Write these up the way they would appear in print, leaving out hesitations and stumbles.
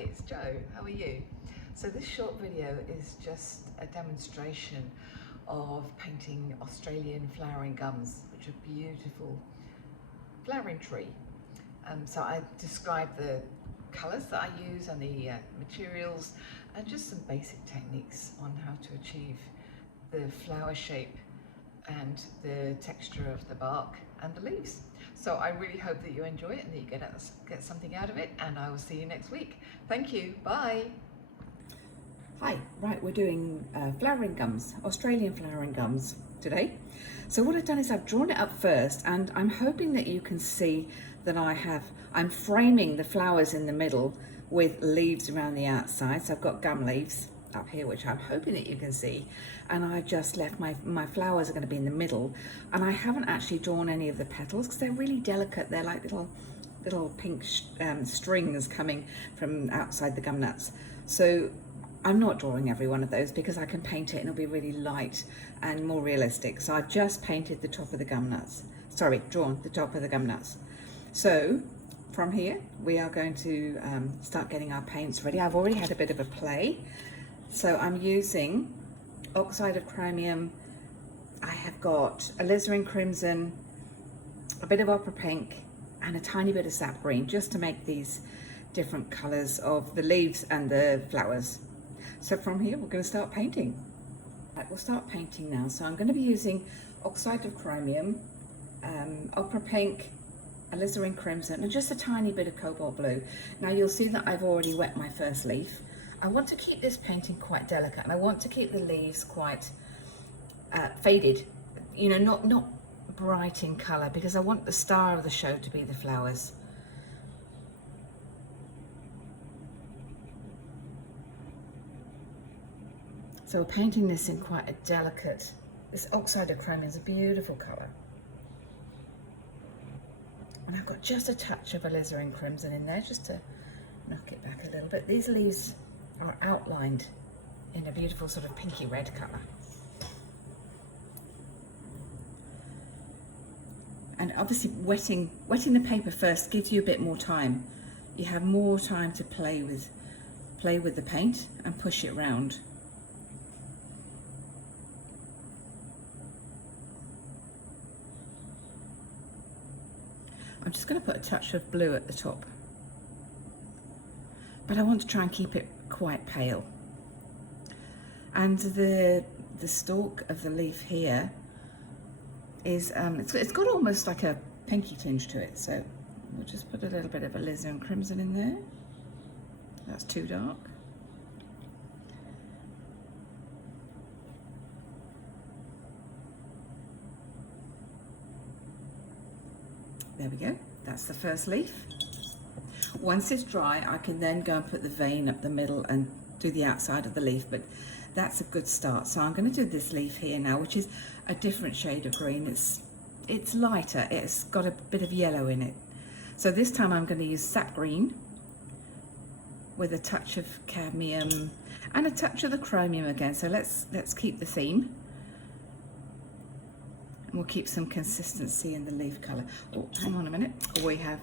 Hi, it's Jo. How are you? So this short video is just a demonstration of painting Australian flowering gums, which are beautiful flowering tree. So I describe the colours that I use and the materials and just some basic techniques on how to achieve the flower shape and the texture of the bark and the leaves. So I really hope that you enjoy it and that you get something out of it, and I will see you next week. Thank you. Bye. Hi, right, we're doing flowering gums, Australian flowering gums today. So what I've done is I've drawn it up first, and I'm hoping that you can see that I'm framing the flowers in the middle with leaves around the outside. So I've got gum leaves up here, which I'm hoping that you can see, and I just left my flowers are going to be in the middle, and I haven't actually drawn any of the petals because they're really delicate. They're like little pink strings coming from outside the gum nuts. So I'm not drawing every one of those because I can paint it and it'll be really light and more realistic. So I've just painted the top of the gum nuts. Sorry, drawn the top of the gum nuts. So from here, we are going to start getting our paints ready. I've already had a bit of a play. So I'm using oxide of chromium. I have got alizarin crimson, a bit of opera pink, and a tiny bit of sap green, just to make these different colors of the leaves and the flowers. So from here, we're going to start painting. Right, we'll start painting now. So I'm going to be using oxide of chromium, opera pink, alizarin crimson, and just a tiny bit of cobalt blue. Now you'll see that I've already wet my first leaf. I want to keep this painting quite delicate, and I want to keep the leaves quite faded, you know, not bright in colour, because I want the star of the show to be the flowers. So we're painting this in quite a delicate, this oxide of chromium is a beautiful colour. And I've got just a touch of alizarin crimson in there, just to knock it back a little bit. These leaves are outlined in a beautiful sort of pinky red colour. And obviously wetting the paper first gives you a bit more time. You have more time to play with the paint and push it round. I'm just going to put a touch of blue at the top, but I want to try and keep it quite pale. And the stalk of the leaf here is it's got almost like a pinky tinge to it, so we'll just put a little bit of alizarin crimson in there. That's too dark. There we go, that's the first leaf. Once it's dry, I can then go and put the vein up the middle and do the outside of the leaf, but that's a good start. So I'm going to do this leaf here now, which is a different shade of green. It's lighter, it's got a bit of yellow in it. So this time I'm going to use sap green with a touch of cadmium and a touch of the chromium again. So let's keep the theme. And we'll keep some consistency in the leaf colour. Oh, hang on a minute. We have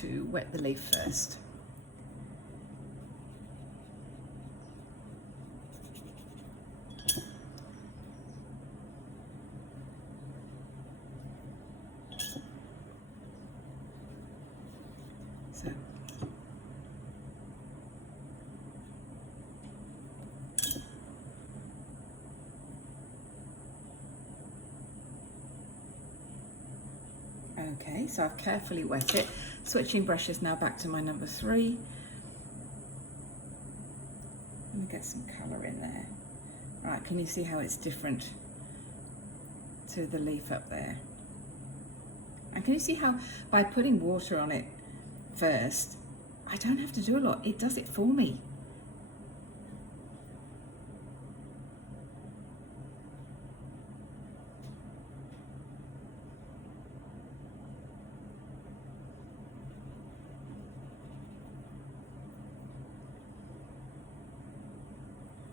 to wet the leaf first. So okay, so I've carefully wet it. Switching brushes now back to my number 3. Let me get some colour in there. Right, can you see how it's different to the leaf up there? And can you see how by putting water on it first, I don't have to do a lot, it does it for me.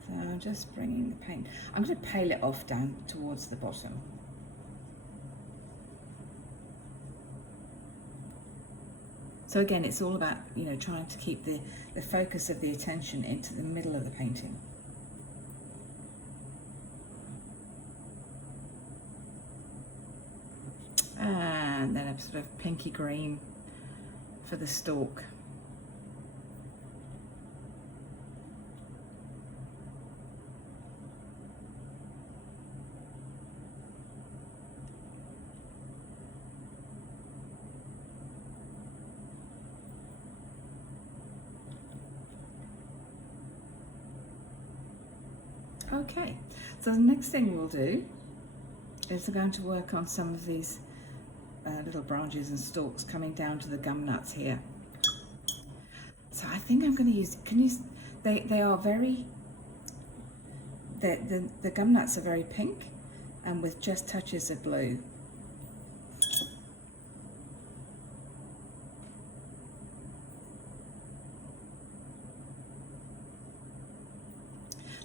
So I'm just bringing the paint. I'm going to pale it off down towards the bottom. So again, it's all about, you know, trying to keep the focus of the attention into the middle of the painting. And then a sort of pinky green for the stalk. Okay, so the next thing we'll do is we're going to work on some of these little branches and stalks coming down to the gum nuts here. So I think I'm going to use, they are very, the gum nuts are very pink and with just touches of blue.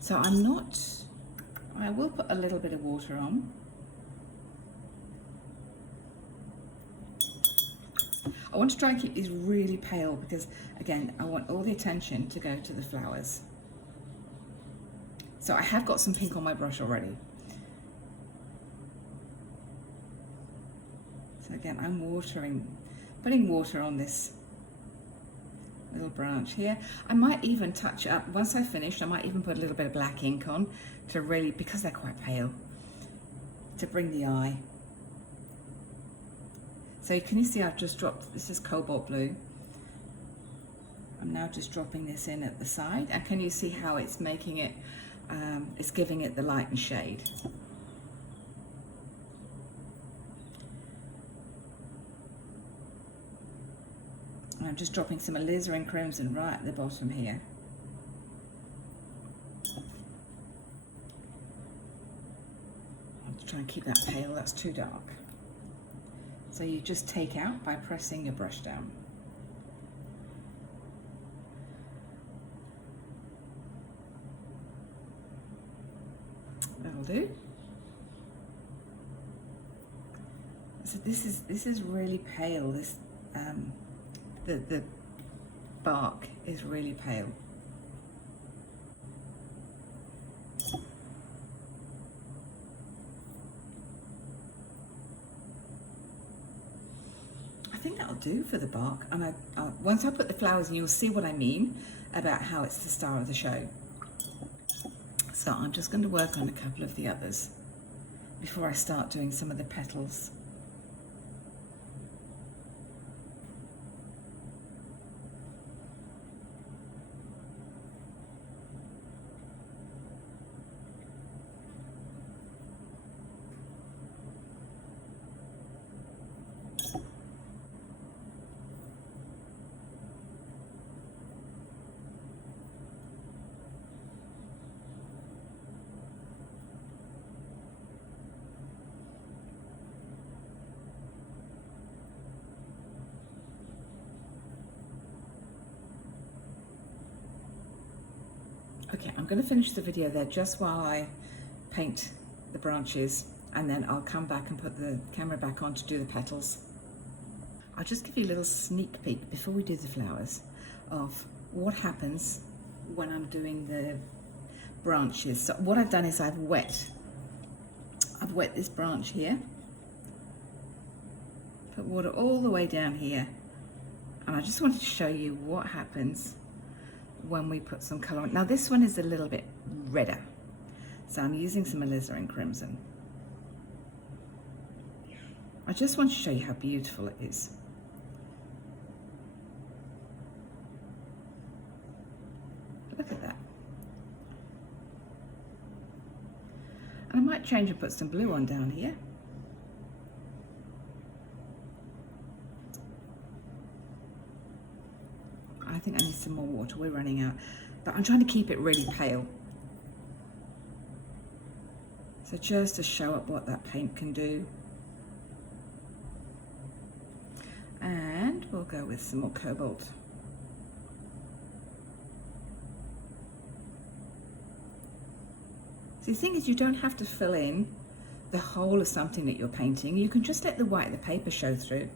So I will put a little bit of water on. I want to try and keep these really pale because, again, I want all the attention to go to the flowers. So I have got some pink on my brush already. So again, I'm putting water on this little branch here. I might even touch up, once I've finished, I might even put a little bit of black ink on to really, because they're quite pale, to bring the eye. So can you see I've just dropped, this is cobalt blue. I'm now just dropping this in at the side, and can you see how it's making it, it's giving it the light and shade. I'm just dropping some alizarin crimson right at the bottom here. I'm trying to keep that pale, that's too dark. So you just take out by pressing your brush down. That'll do. So this is really pale. This the bark is really pale. I think that'll do for the bark, and once I put the flowers in, you'll see what I mean about how it's the star of the show. So I'm just going to work on a couple of the others before I start doing some of the petals. Okay, I'm going to finish the video there just while I paint the branches, and then I'll come back and put the camera back on to do the petals. I'll just give you a little sneak peek before we do the flowers of what happens when I'm doing the branches. So what I've done is I've wet this branch here, put water all the way down here, and I just wanted to show you what happens when we put some colour on. Now this one is a little bit redder, so I'm using some alizarin crimson. I just want to show you how beautiful it is. Look at that. And I might change and put some blue on down here. I think I need some more water, we're running out. But I'm trying to keep it really pale. So just to show up what that paint can do. And we'll go with some more cobalt. So the thing is, you don't have to fill in the whole of something that you're painting. You can just let the white of the paper show through.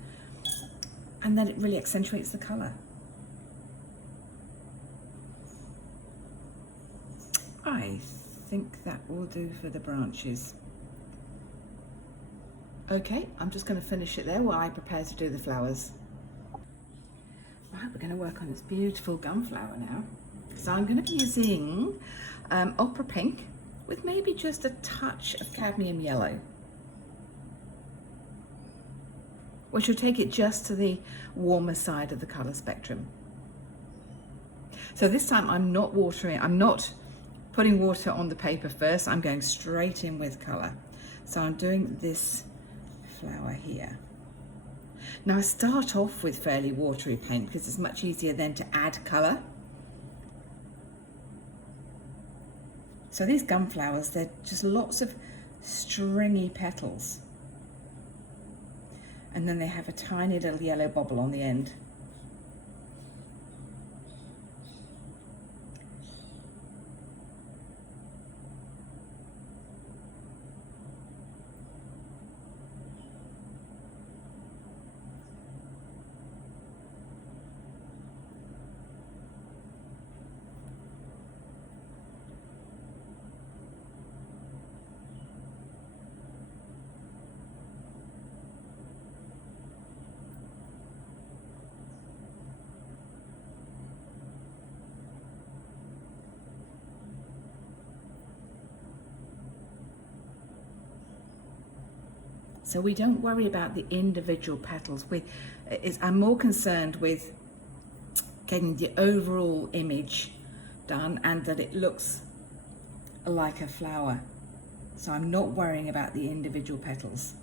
and then it really accentuates the colour. I think that will do for the branches. Okay, I'm just going to finish it there while I prepare to do the flowers. Right, we're going to work on this beautiful gum flower now. So I'm going to be using opera pink with maybe just a touch of cadmium yellow, which will take it just to the warmer side of the colour spectrum. So this time I'm not watering, I'm not putting water on the paper first, I'm going straight in with colour. So I'm doing this flower here. Now I start off with fairly watery paint because it's much easier then to add colour. So these gum flowers, they're just lots of stringy petals. And then they have a tiny little yellow bobble on the end. So we don't worry about the individual petals. I'm more concerned with getting the overall image done and that it looks like a flower. So I'm not worrying about the individual petals.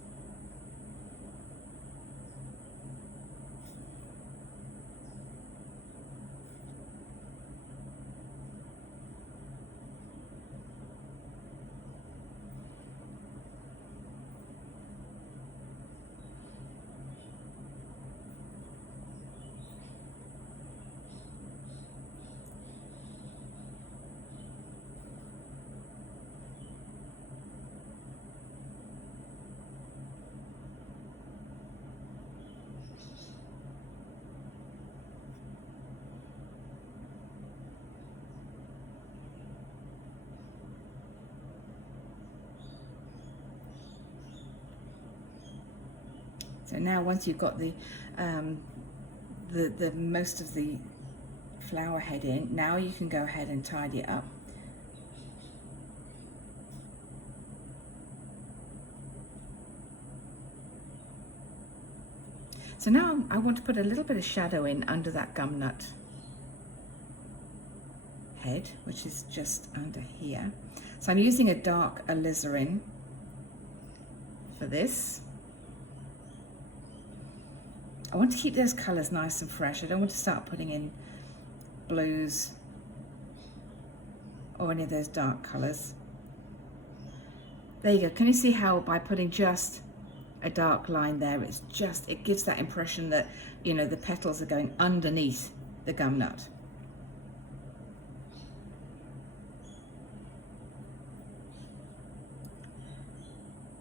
So now once you've got the most of the flower head in, now you can go ahead and tidy it up. So now I want to put a little bit of shadow in under that gum nut head, which is just under here. So I'm using a dark alizarin for this. I want to keep those colours nice and fresh. I don't want to start putting in blues or any of those dark colours. There you go. Can you see how by putting just a dark line there, it gives that impression that, you know, the petals are going underneath the gum nut.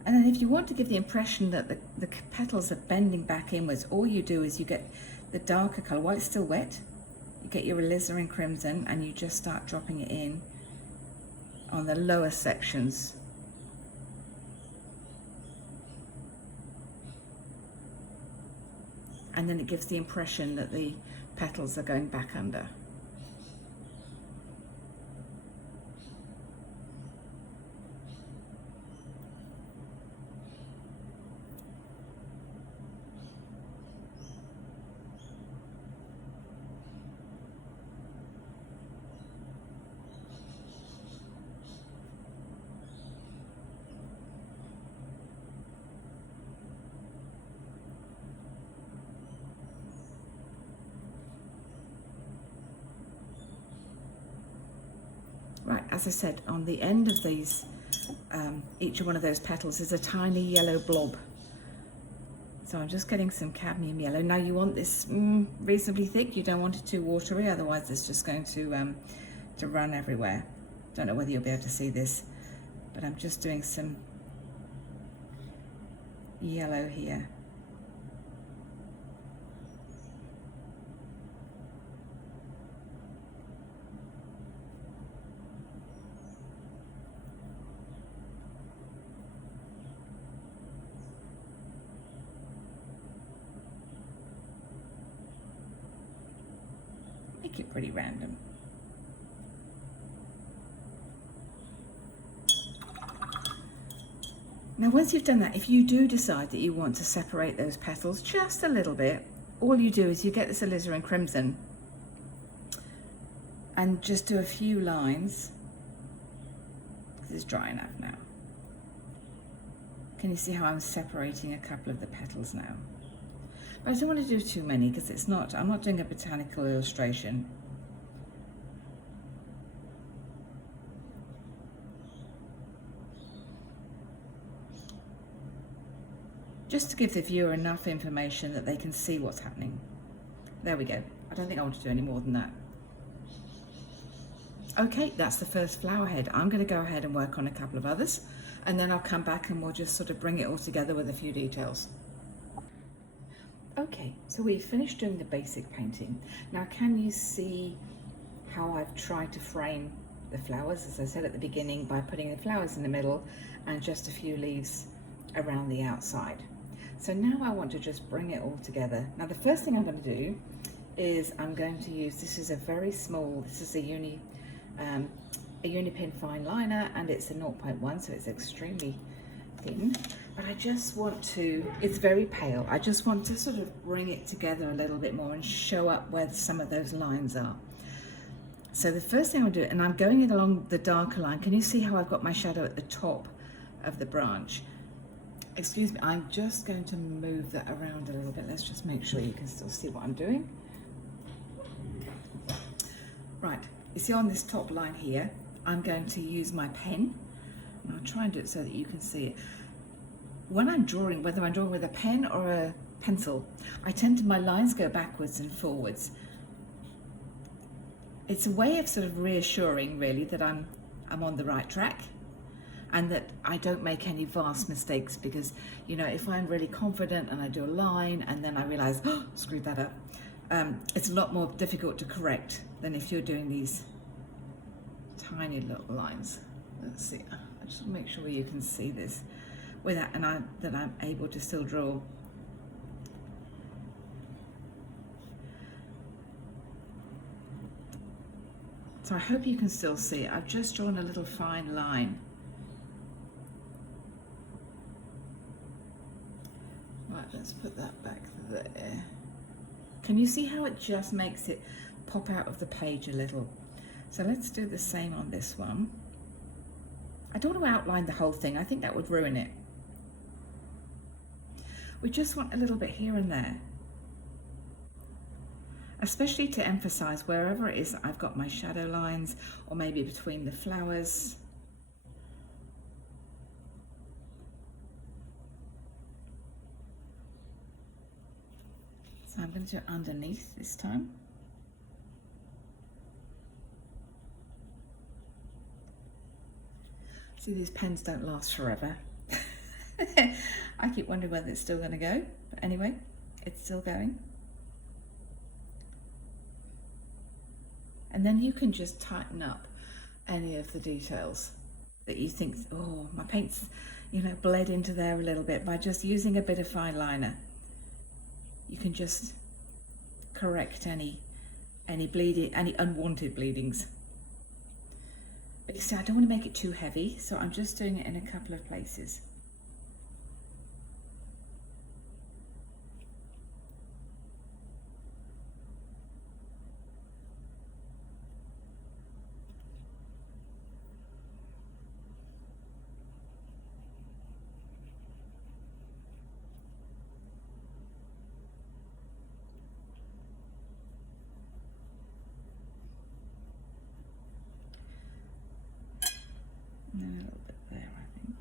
And then if you want to give the impression that the petals are bending back inwards, all you do is you get the darker colour, while it's still wet, you get your alizarin crimson and you just start dropping it in on the lower sections. And then it gives the impression that the petals are going back under. Right, as I said, on the end of these, each one of those petals is a tiny yellow blob. So I'm just getting some cadmium yellow. Now you want this reasonably thick. You don't want it too watery, otherwise it's just going to run everywhere. Don't know whether you'll be able to see this, but I'm just doing some yellow here. Make it pretty random. Now once you've done that, if you do decide that you want to separate those petals just a little bit, all you do is you get this alizarin crimson and just do a few lines. This is dry enough now. Can you see how I'm separating a couple of the petals now? But I don't want to do too many because I'm not doing a botanical illustration. Just to give the viewer enough information that they can see what's happening. There we go. I don't think I want to do any more than that. Okay, that's the first flower head. I'm going to go ahead and work on a couple of others, and then I'll come back and we'll just sort of bring it all together with a few details. Okay, so we've finished doing the basic painting. Now can you see how I've tried to frame the flowers, as I said at the beginning, by putting the flowers in the middle and just a few leaves around the outside. So now I want to just bring it all together. Now the first thing I'm going to do is I'm going to use, this is a very small, this is a Unipin fine liner, and it's a 0.1, so it's extremely thin, but I just want to, it's very pale, I just want to sort of bring it together a little bit more and show up where some of those lines are. So the first thing I'll do, and I'm going it along the darker line, can you see how I've got my shadow at the top of the branch? Excuse me, I'm just going to move that around a little bit. Let's just make sure you can still see what I'm doing. Right, you see on this top line here, I'm going to use my pen, and I'll try and do it so that you can see it. When I'm drawing, whether I'm drawing with a pen or a pencil, I tend to, my lines go backwards and forwards. It's a way of sort of reassuring really that I'm on the right track, and that I don't make any vast mistakes, because, you know, if I'm really confident and I do a line and then I realize, oh, screwed that up, it's a lot more difficult to correct than if you're doing these tiny little lines. Let's see, I just want to make sure you can see this without, and that I'm able to still draw. So I hope you can still see it. I've just drawn a little fine line. Right, let's put that back there. Can you see how it just makes it pop out of the page a little? So let's do the same on this one. I don't want to outline the whole thing, I think that would ruin it. We just want a little bit here and there, especially to emphasize wherever it is I've got my shadow lines, or maybe between the flowers. So I'm going to do it underneath this time. See, these pens don't last forever. I keep wondering whether it's still going to go, but anyway, it's still going. And then you can just tighten up any of the details that you think, oh, my paint's, you know, bled into there a little bit, by just using a bit of fine liner. You can just correct any bleeding, any unwanted bleedings. But you see, I don't want to make it too heavy, so I'm just doing it in a couple of places. And then a little bit there, I think.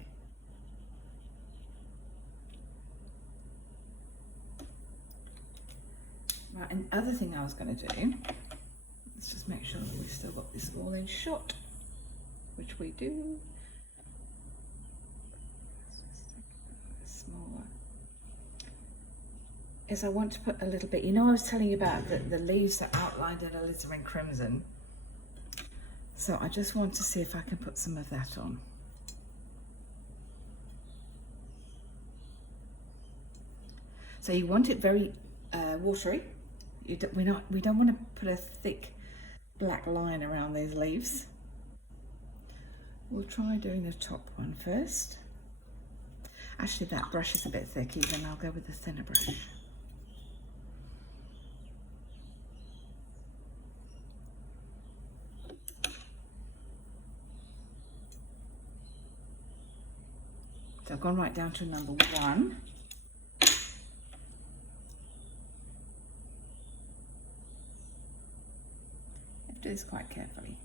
Right, and other thing I was going to do, let's just make sure that we've still got this all in shot, which we do. Smaller. Is I want to put a little bit, you know, I was telling you about the leaves that outlined in alizarin crimson. So I just want to see if I can put some of that on. So you want it very watery. We don't want to put a thick black line around these leaves. We'll try doing the top one first. Actually, that brush is a bit thick, even I'll go with the thinner brush. So I've gone right down to number 1. I have to do this quite carefully.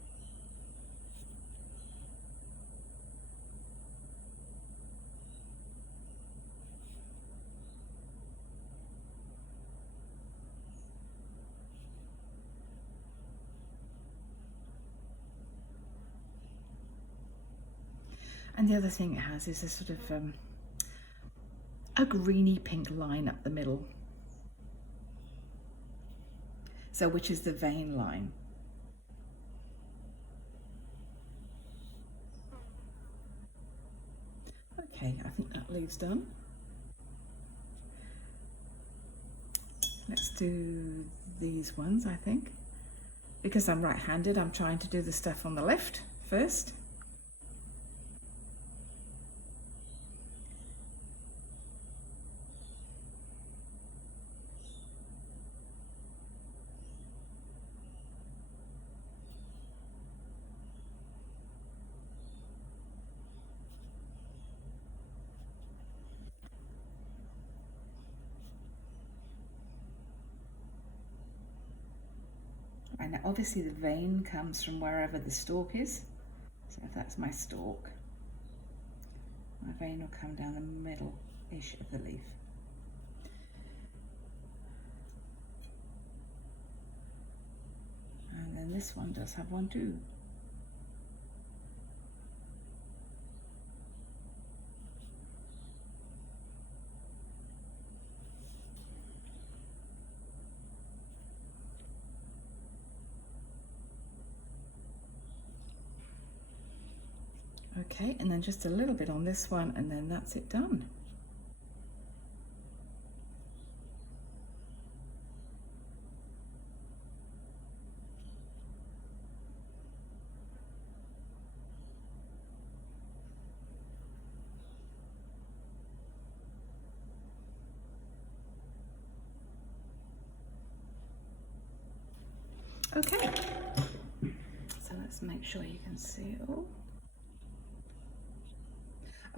And the other thing it has is a sort of a greeny pink line up the middle. So which is the vein line. Okay, I think that leaves done. Let's do these ones, I think. Because I'm right-handed, I'm trying to do the stuff on the left first. And obviously the vein comes from wherever the stalk is. So if that's my stalk, my vein will come down the middle-ish of the leaf. And then this one does have one too. Okay, and then just a little bit on this one, and then that's it done. Okay, so let's make sure you can see it all.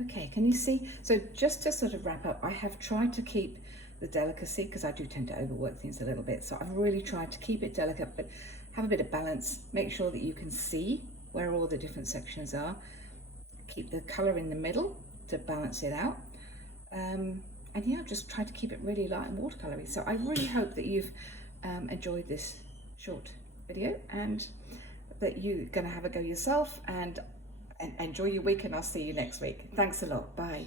Okay, can you see? So just to sort of wrap up, I have tried to keep the delicacy, because I do tend to overwork things a little bit. So I've really tried to keep it delicate, but have a bit of balance. Make sure that you can see where all the different sections are. Keep the colour in the middle to balance it out. And yeah, I've just tried to keep it really light and watercolory. So I really hope that you've enjoyed this short video, and that you're going to have a go yourself, and enjoy your week, and I'll see you next week. Thanks a lot. Bye.